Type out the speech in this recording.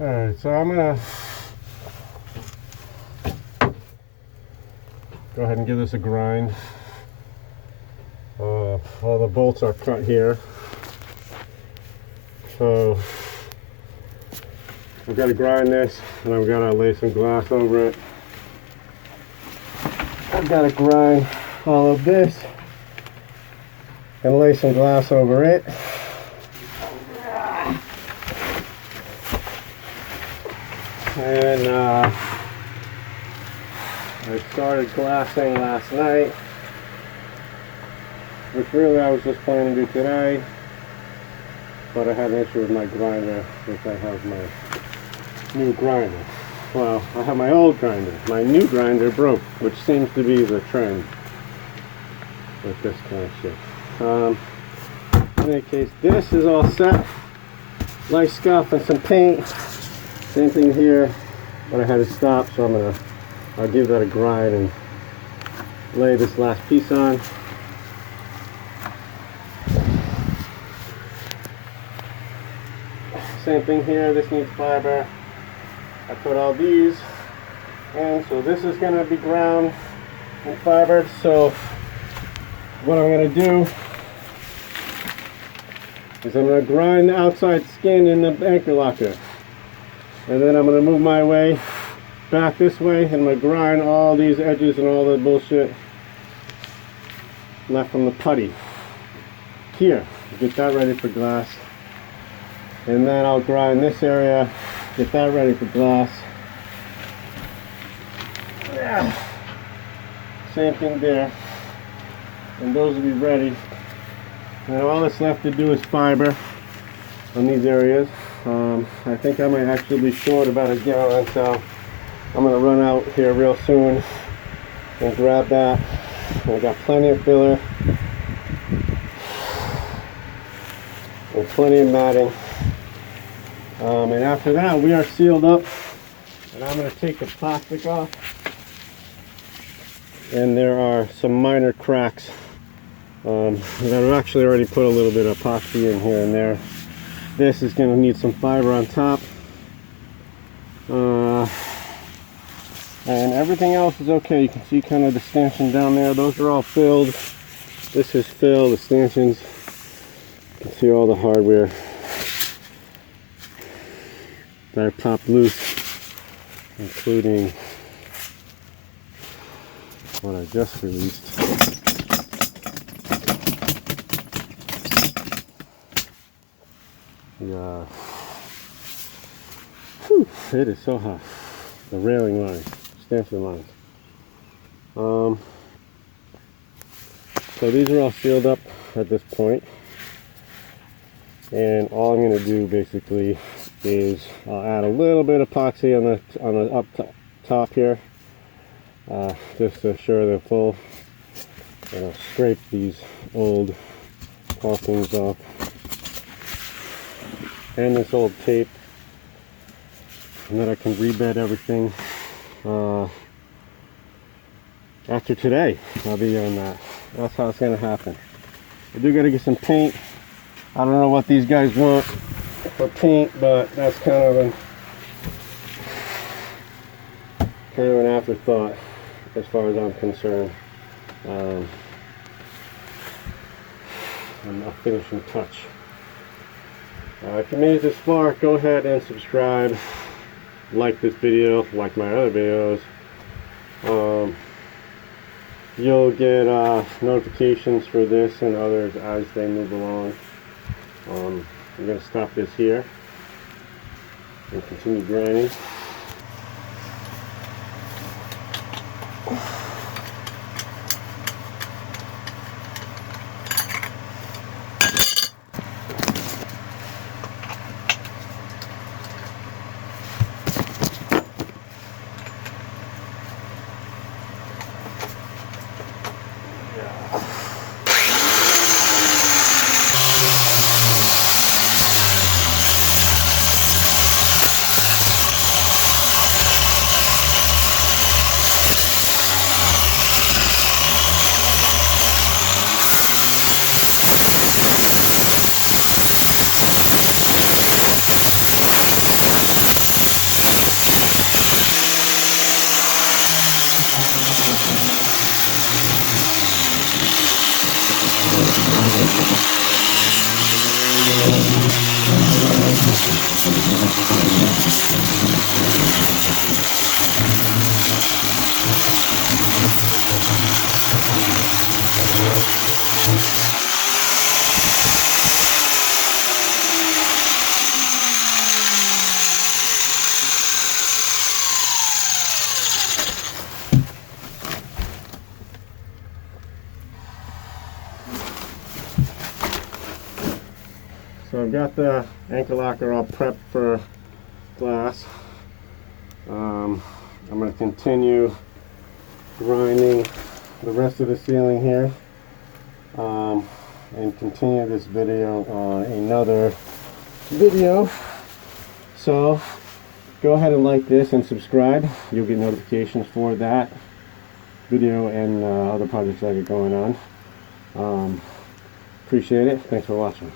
Alright, so I'm gonna go ahead and give this a grind. All the bolts are cut here, so I've got to grind this, and I've got to lay some glass over it. I've got to grind all of this and lay some glass over it. And I started glassing last night, which really I was just planning to do today, but I had an issue with my grinder, which I have my new grinder. Well, I have my old grinder. My new grinder broke, which seems to be the trend with this kind of shit. In any case, this is all set. Light scuff and some paint. Same thing here, but I had to stop, so I'll give that a grind and lay this last piece on. Same thing here, this needs fiber. I put all these in, so this is going to be ground and fibered. So what I'm going to do is I'm going to grind the outside skin in the anchor locker. And then I'm going to move my way back this way, and I'm going to grind all these edges and all the bullshit left from the putty here. Get that ready for glass. And then I'll grind this area, get that ready for glass. Yeah. Same thing there. And those will be ready. And all that's left to do is fiber on these areas. I think I might actually be short about a gallon, so I'm going to run out here real soon and grab that. I got plenty of filler and plenty of matting. And after that, we are sealed up, and I'm going to take the plastic off. And there are some minor cracks that I've actually already put a little bit of epoxy in here and there. This is going to need some fiber on top. And everything else is okay. You can see kind of the stanchion down there. Those are all filled. This is filled, the stanchions. You can see all the hardware that I popped loose, including what I just released. Yeah. Whew, it is so hot. The railing lines, stanchion lines. So these are all sealed up at this point. And all I'm going to do basically is I'll add a little bit of epoxy on the up top here, just to assure they're full. And I'll scrape these old caulkings off and this old tape, and then I can rebed everything. After today, I'll be doing that. That's how it's going to happen. I do got to get some paint. I don't know what these guys want for paint, but that's kind of an afterthought as far as I'm concerned. And a finishing touch. If you made it this far, go ahead and subscribe, like this video, like my other videos. You'll get notifications for this and others as they move along. I'm going to stop this here and continue grinding. So I've got the anchor locker all prepped for glass. I'm going to continue grinding the rest of the ceiling here, and continue this video on another video. So go ahead and like this and subscribe. You'll get notifications for that video and other projects that are going on. Appreciate it. Thanks for watching.